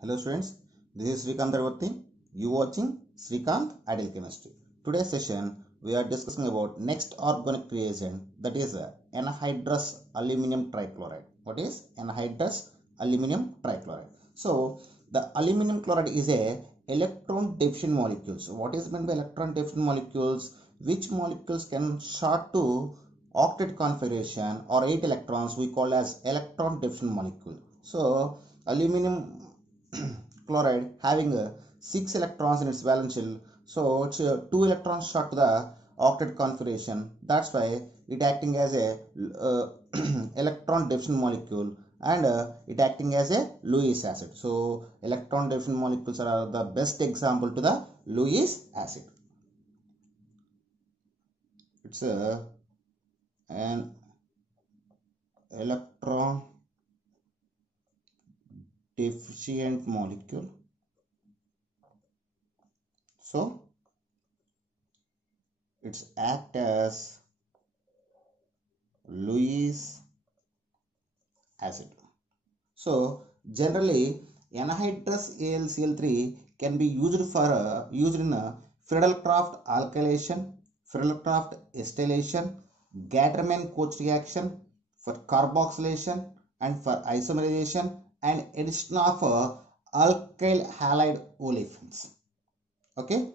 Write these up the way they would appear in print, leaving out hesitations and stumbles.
Hello students, this is Srikanth Darwati. You watching Srikanth Ideal Chemistry. Today's session we are discussing about next organic reagent, that is anhydrous aluminum trichloride. What is anhydrous aluminum trichloride? So the aluminum chloride is a electron deficient molecule. So what is meant by electron deficient molecules? Which molecules can short to octet configuration or 8 electrons we call as electron deficient molecule. So aluminum chloride having 6 electrons in its valence shell, so it's 2 electrons short to the octet configuration. That's why it acting as a electron deficient molecule, and it acting as a Lewis acid. So electron deficient molecules are the best example to the Lewis acid. It's an electron deficient molecule. So it's act as Lewis acid. So generally anhydrous AlCl3 can be used for used in Friedel-Crafts alkylation, Friedel-Crafts acetylation, Gattermann-Koch reaction, for carboxylation and for isomerization and addition of alkyl halide olefins. Okay,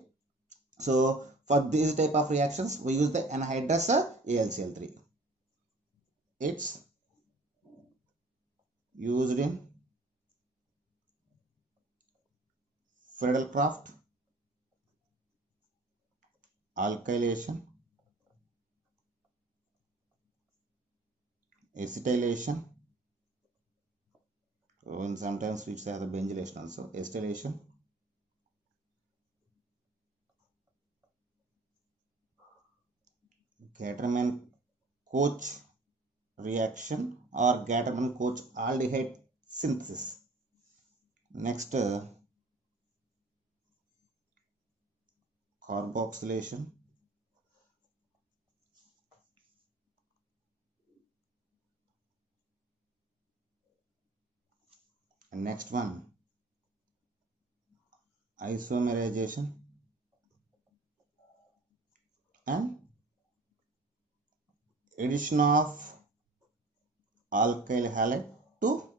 so for this type of reactions we use the anhydrous AlCl3. It's used in Friedel-Crafts alkylation, acetylation, and sometimes we have the benzylation also, acetylation, Gattermann-Koch reaction or Gattermann-Koch aldehyde synthesis. Next, carboxylation, and next one, isomerization, and addition of alkyl halide to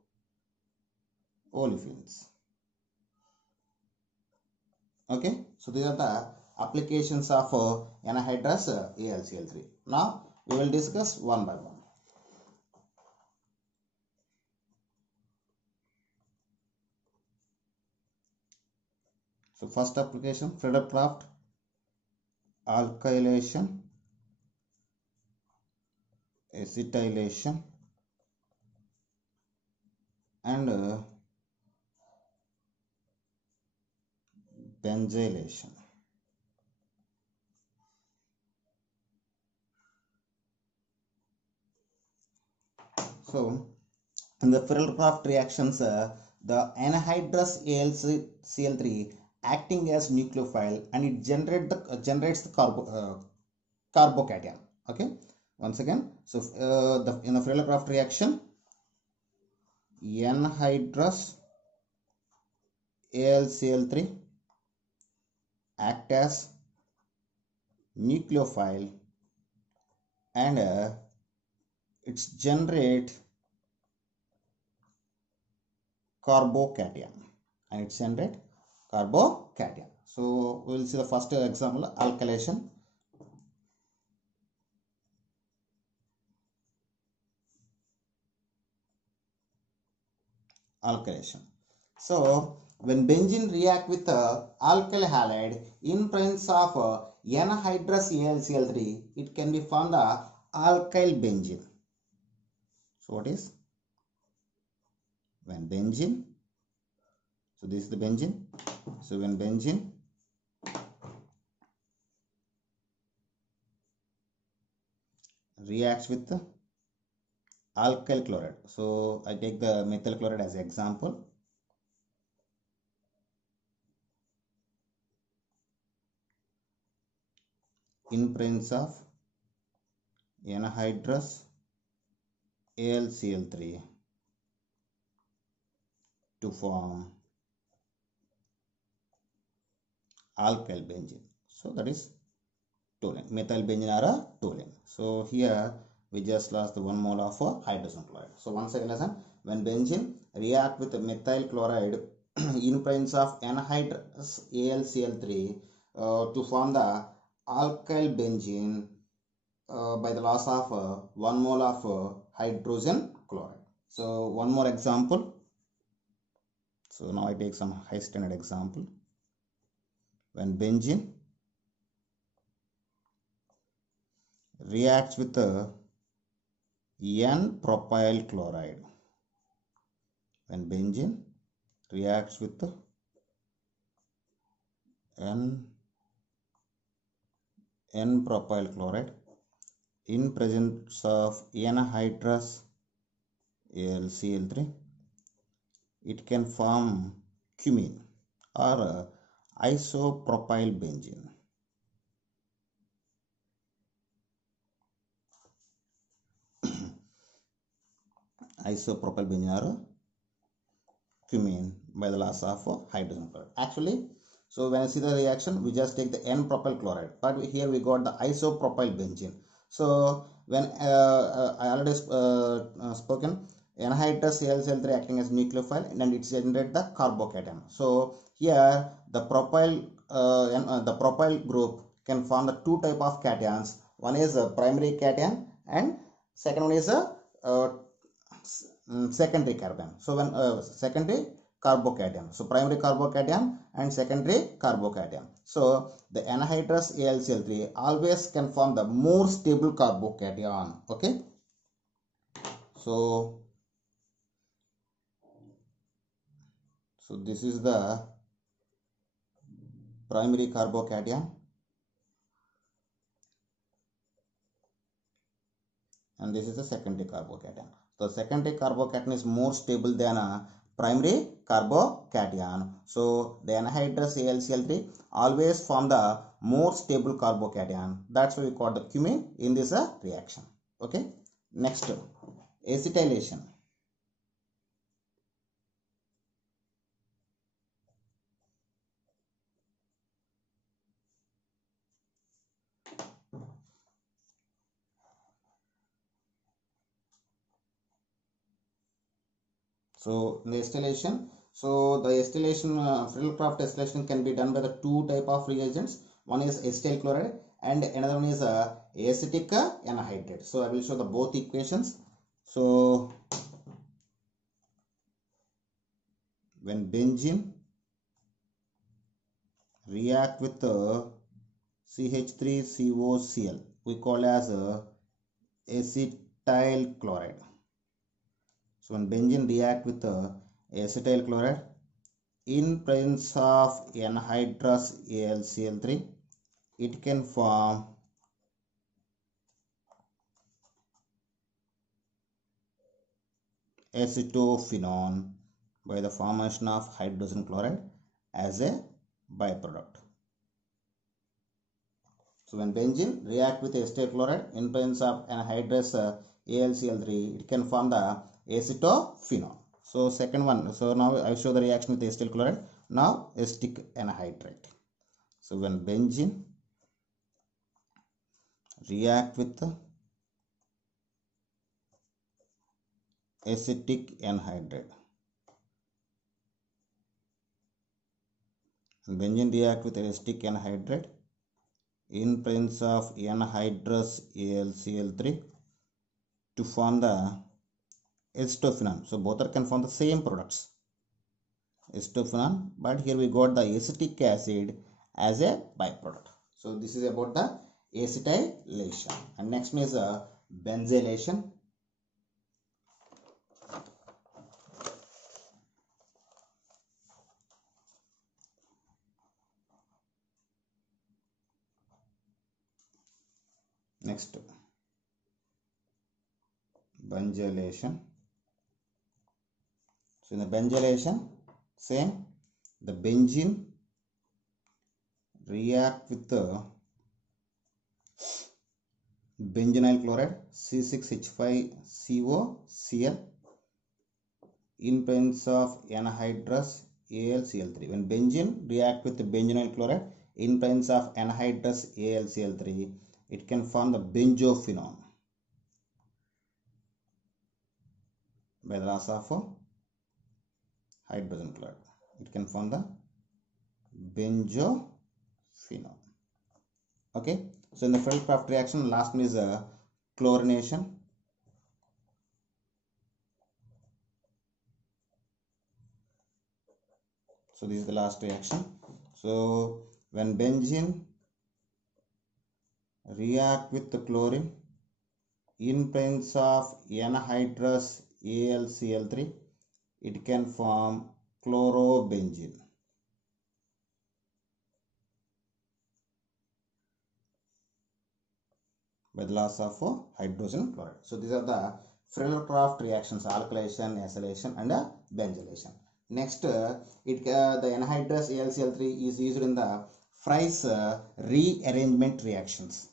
olefins. Okay, so these are the applications of anhydrous AlCl3. Now we will discuss one by one. So first application, Friedel-Crafts alkylation, acetylation, and benzylation. So in the Friedel-Crafts reactions, the anhydrous AlCl3 acting as nucleophile, and it generates the carbocation. Okay, once again, so in the Friedel-Crafts reaction, anhydrous AlCl3 act as nucleophile, and it's generate carbocation, and it's generate carbocation. So we will see the first example, alkylation. Alkylation. So when benzene react with alkyl halide in presence of anhydrous AlCl3, it can be found alkyl benzene. So what is when benzene? So this is the benzene. So when benzene reacts with the alkyl chloride. So I take the methyl chloride as an example. In presence of anhydrous AlCl3 to form alkyl benzene. So that is toluene. Methyl benzene or a toluene. So here we just lost the 1 mole of hydrogen chloride. So once again lesson, when benzene react with methyl chloride in presence of anhydrous AlCl3 to form the alkyl benzene by the loss of 1 mole of hydrogen chloride. So one more example. So now I take some high standard example. When benzene reacts with N-propyl chloride. When benzene reacts with N-propyl chloride in presence of anhydrous AlCl3, it can form cumene or isopropyl benzene. Isopropyl benzene or cumene by the loss of hydrogen chloride. Actually, so when I see the reaction, we just take the N-propyl chloride, but here we got the isopropyl benzene. So when I already spoken, anhydrous AlCl3 acting as nucleophile and it generates the carbocation. So here the propyl group can form the two type of cations. One is a primary cation and second one is a secondary carbon. So when secondary carbocation, so primary carbocation and secondary carbocation. So the anhydrous AlCl3 always can form the more stable carbocation. Okay, so this is the primary carbocation and this is the secondary carbocation. So secondary carbocation is more stable than a primary carbocation. So the anhydrous AlCl3 always form the more stable carbocation. That's why we call the cumene in this reaction. Okay, next, acetylation. So in the acetylation, so the acetylation, Friedel-Crafts acetylation can be done by the two type of reagents. One is acetyl chloride and another one is acetic anhydride. So I will show the both equations. So when benzene react with CH3COCl, we call as acetyl chloride. So when benzene react with acetyl chloride in presence of anhydrous AlCl3, it can form acetophenone by the formation of hydrogen chloride as a byproduct. So when benzene react with acetyl chloride in presence of anhydrous AlCl3, it can form the acetophenone. So second one, so now I show the reaction with acetyl chloride. Now acetic anhydride. So when benzene react with acetic anhydride, benzene react with acetic anhydride in presence of anhydrous AlCl3 to form the acetophenone. So both are can form the same products, acetophenone, but here we got the acetic acid as a byproduct. So this is about the acetylation. And next is benzylation. Next, benzylation. So in the benzylation, same, the benzene react with the benzenyl chloride C6H5COCl in presence of anhydrous AlCl3. When benzene react with the benzenyl chloride in presence of anhydrous AlCl3, it can form the benzophenone by the loss of hydrogen chloride. It can form the benzophenone. Okay, so in the Feld-Craft reaction, last one is chlorination. So this is the last reaction. So when benzene react with the chlorine in presence of anhydrous AlCl3, it can form chlorobenzene by the loss of hydrogen chloride. So these are the Feld-Craft reactions: alkylation, acylation, and benzylation. Next, the anhydrous AlCl3 is used in the Fries rearrangement reactions.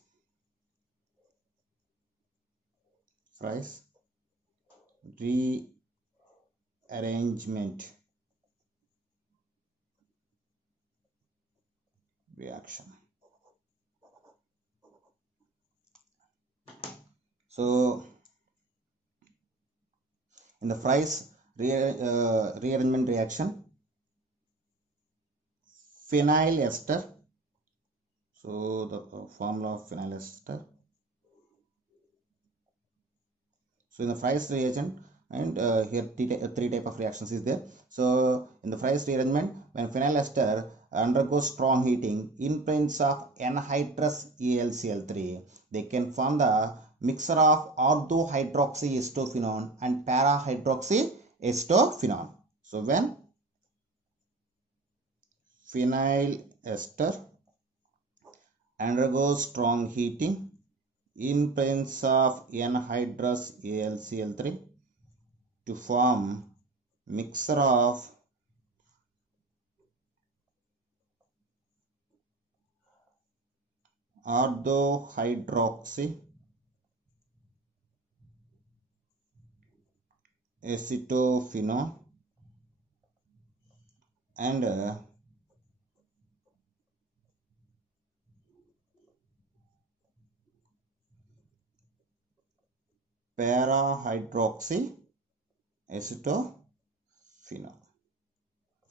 Fries rearrangement reaction. So in the Fries rearrangement reaction, phenyl ester. So the formula of phenyl ester. So in the Fries reagent, and here three type of reactions is there. So in the Fries rearrangement, when phenyl ester undergoes strong heating in presence of anhydrous AlCl3, they can form the mixture of orthohydroxyacetophenone and parahydroxyacetophenone. So when phenyl ester undergoes strong heating in presence of anhydrous AlCl3 to form mixture of orthohydroxyacetophenone and parahydroxyacetophenone.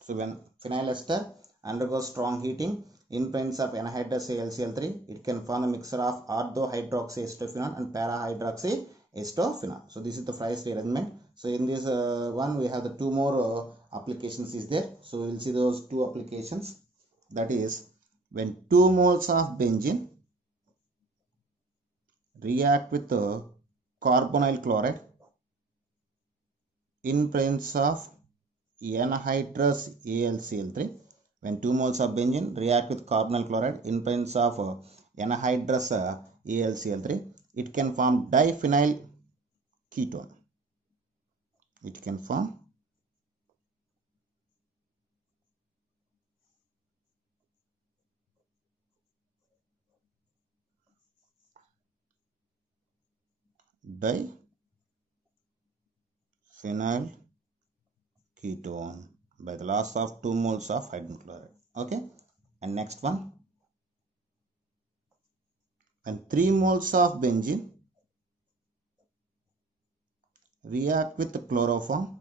So when phenyl ester undergoes strong heating in presence of anhydrous AlCl3, it can form a mixture of orthohydroxyacetophenone and parahydroxyacetophenone. So this is the Fries rearrangement. So in this one we have the two more applications is there. So we will see those two applications. That is when 2 moles of benzene react with carbonyl chloride in presence of anhydrous AlCl3. When 2 moles of benzene react with carbonyl chloride in presence of anhydrous AlCl3, it can form diphenyl ketone. It can form diphenyl ketone by the loss of 2 moles of hydrogen chloride. Okay, and next one, when 3 moles of benzene react with chloroform.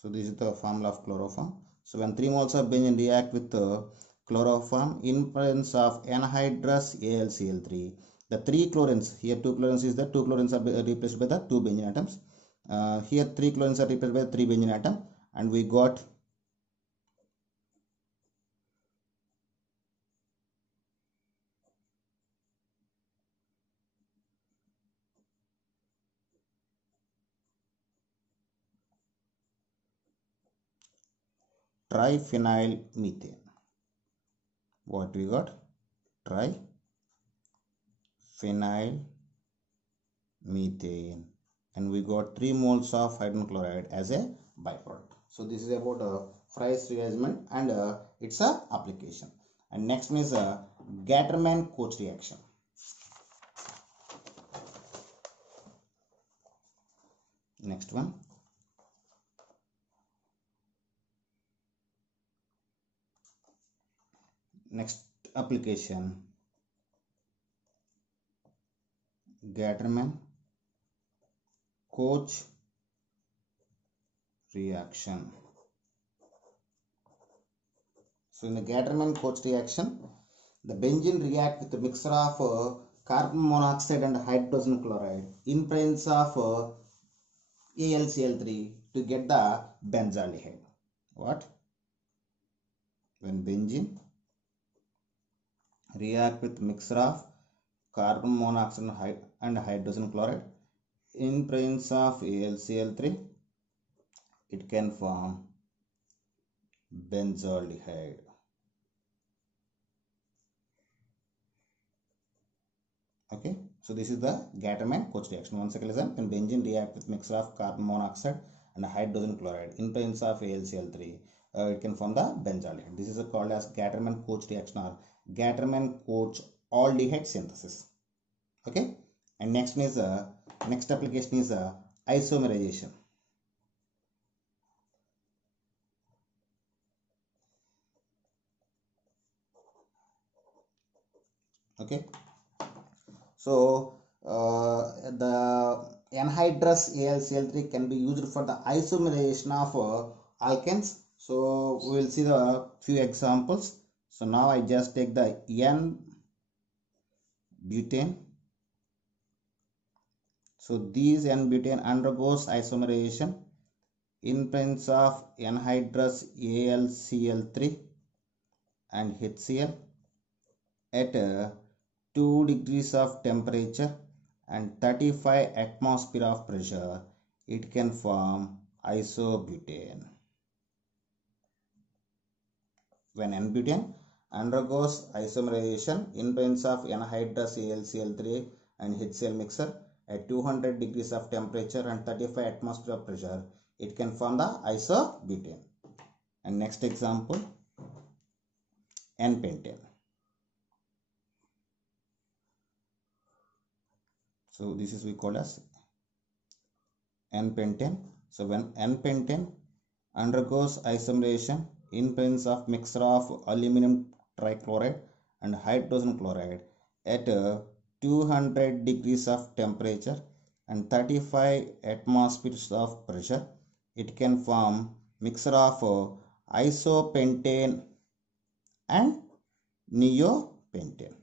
So this is the formula of chloroform. So when 3 moles of benzene react with chloroform in presence of anhydrous AlCl3, the 3 chlorines, here 2 chlorines is there, 2 chlorines are replaced by the 2 benzene atoms. Here 3 chlorines are replaced by 3 benzene atom, and we got triphenyl methane. What we got? Triphenyl methane, and we got 3 moles of hydrogen chloride as a byproduct. So this is about Fries rearrangement and its application. And next one is Gattermann-Koch reaction. Next one, application, Gatterman-Koch reaction. So in the Gatterman-Koch reaction, the benzene react with a mixture of carbon monoxide and hydrogen chloride in presence of AlCl3 to get the benzaldehyde. What? When benzene react with mixture of carbon monoxide and hydrogen chloride in presence of AlCl3, it can form benzaldehyde. Okay, so this is the Gatterman-Koch reaction. Once again, listen, when benzene react with mixture of carbon monoxide and hydrogen chloride in presence of AlCl3, it can form the benzaldehyde. This is called as Gatterman-Koch reaction or Gatterman-Koch aldehyde synthesis. Okay, and next application is isomerization. Okay, so the anhydrous AlCl3 can be used for the isomerization of alkanes. So we will see the few examples. So now I just take the N-butane. So these N-butane undergoes isomerization in presence of anhydrous AlCl3 and HCl at 2 degrees of temperature and 35 atmosphere of pressure. It can form isobutane. When N-butane undergoes isomerization in presence of anhydrous AlCl3 and HCl mixture at 200 degrees of temperature and 35 atmosphere of pressure, it can form the isobutane. And next example, N-pentane. So this is we call as N-pentane. So when N-pentane undergoes isomerization in presence of mixture of aluminum trichloride and hydrogen chloride at 200 degrees of temperature and 35 atmospheres of pressure, it can form mixture of isopentane and neopentane.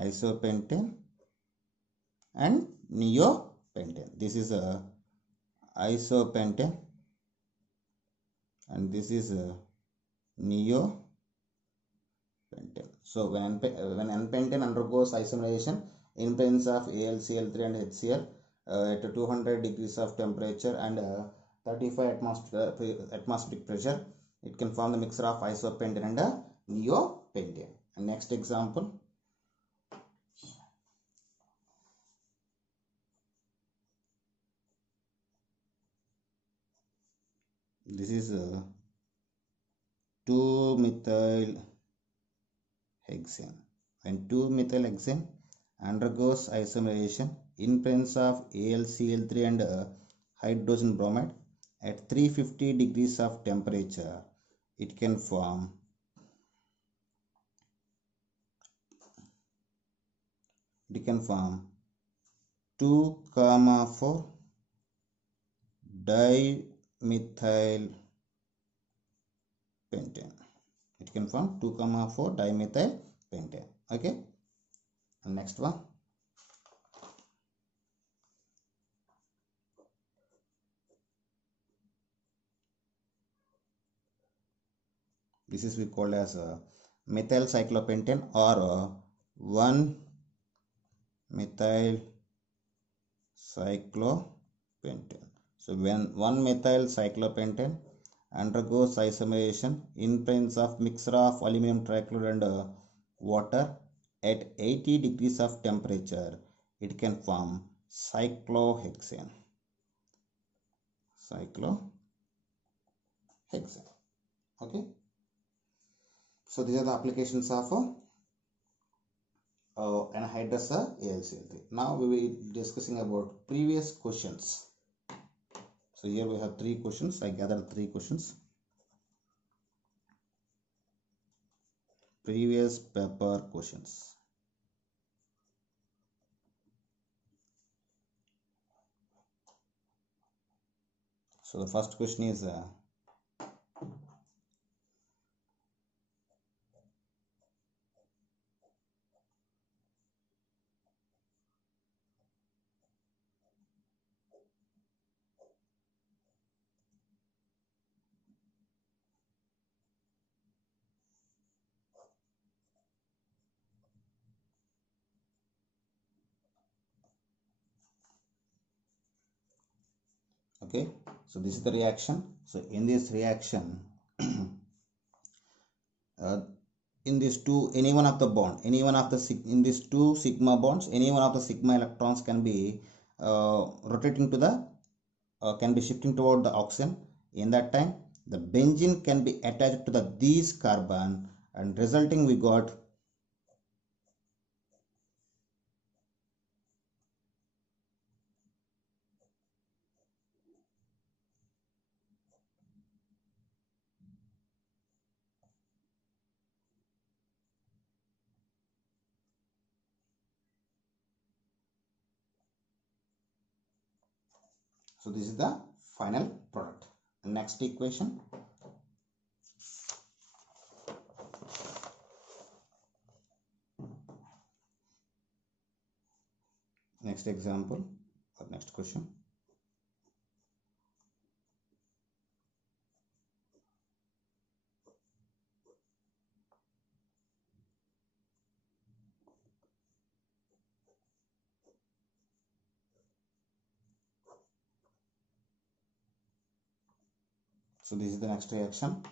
Isopentane and neopentane. This is a isopentane and this is a neopentane. So when N-pentane undergoes isomerization in presence of AlCl3 and HCl at 200 degrees of temperature and 35 atmospheric pressure, it can form the mixture of isopentane and neopentane. And next example, this is 2-methyl-hexane. When 2-methyl-hexane undergoes isomerization in presence of AlCl3 and hydrogen bromide at 350 degrees of temperature, it can form 2,4 dimethylpentane. It can form 2,4 dimethylpentane. Okay, and next one, this is we call as methyl cyclopentane or 1-methyl cyclopentane. So when 1-methyl cyclopentane undergoes isomerization in presence of mixture of aluminum trichloride and water at 80 degrees of temperature, it can form cyclohexane. Okay, so these are the applications of anhydrous AlCl3. Now we will be discussing about previous questions. So here we have 3 questions. I gathered 3 questions. previous paper questions. So the first question is okay. So this is the reaction. So in this reaction, in these two, any one of the bond, any one of the in these two sigma bonds, any one of the sigma electrons can be rotating to the can be shifting toward the oxygen. In that time, the benzene can be attached to the these carbon, and resulting we got so this is the final product. Next equation. Next example or next question. So this is the next reaction.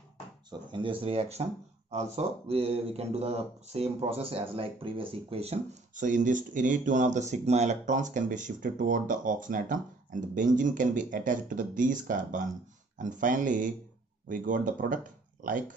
So in this reaction also we can do the same process as like previous equation. So in this, any one of the sigma electrons can be shifted toward the oxygen atom, and the benzene can be attached to the these carbon, and finally we got the product like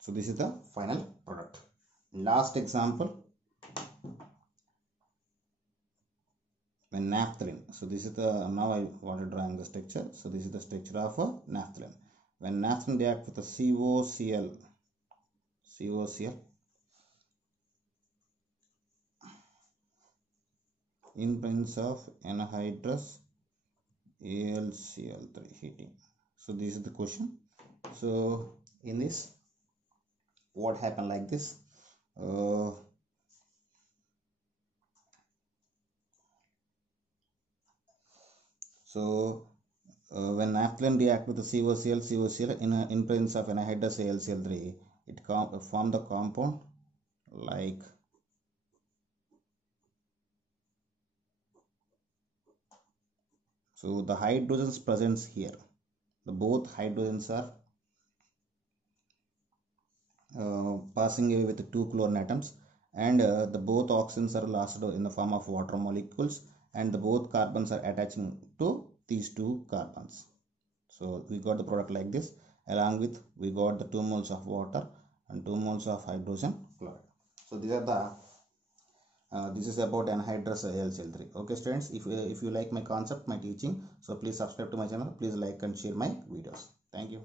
so this is the final product. Last example, when naphthalene. So this is the, now I want to draw the structure. So this is the structure of a naphthalene. When naphthalene react with the COCl in presence of anhydrous AlCl3 heating. So this is the question. So in this, what happened like this? When naphthalene react with the COCl in presence of anhydrous AlCl3, it form the compound like so the hydrogens presents here. The both hydrogens are passing away with the 2 chlorine atoms, and the both oxygens are lost in the form of water molecules, and the both carbons are attaching to these 2 carbons. So we got the product like this. Along with we got the 2 moles of water and 2 moles of hydrogen chloride. So these are the this is about anhydrous AlCl3. Okay students, if you like my concept, my teaching, so please subscribe to my channel, please like and share my videos. Thank you.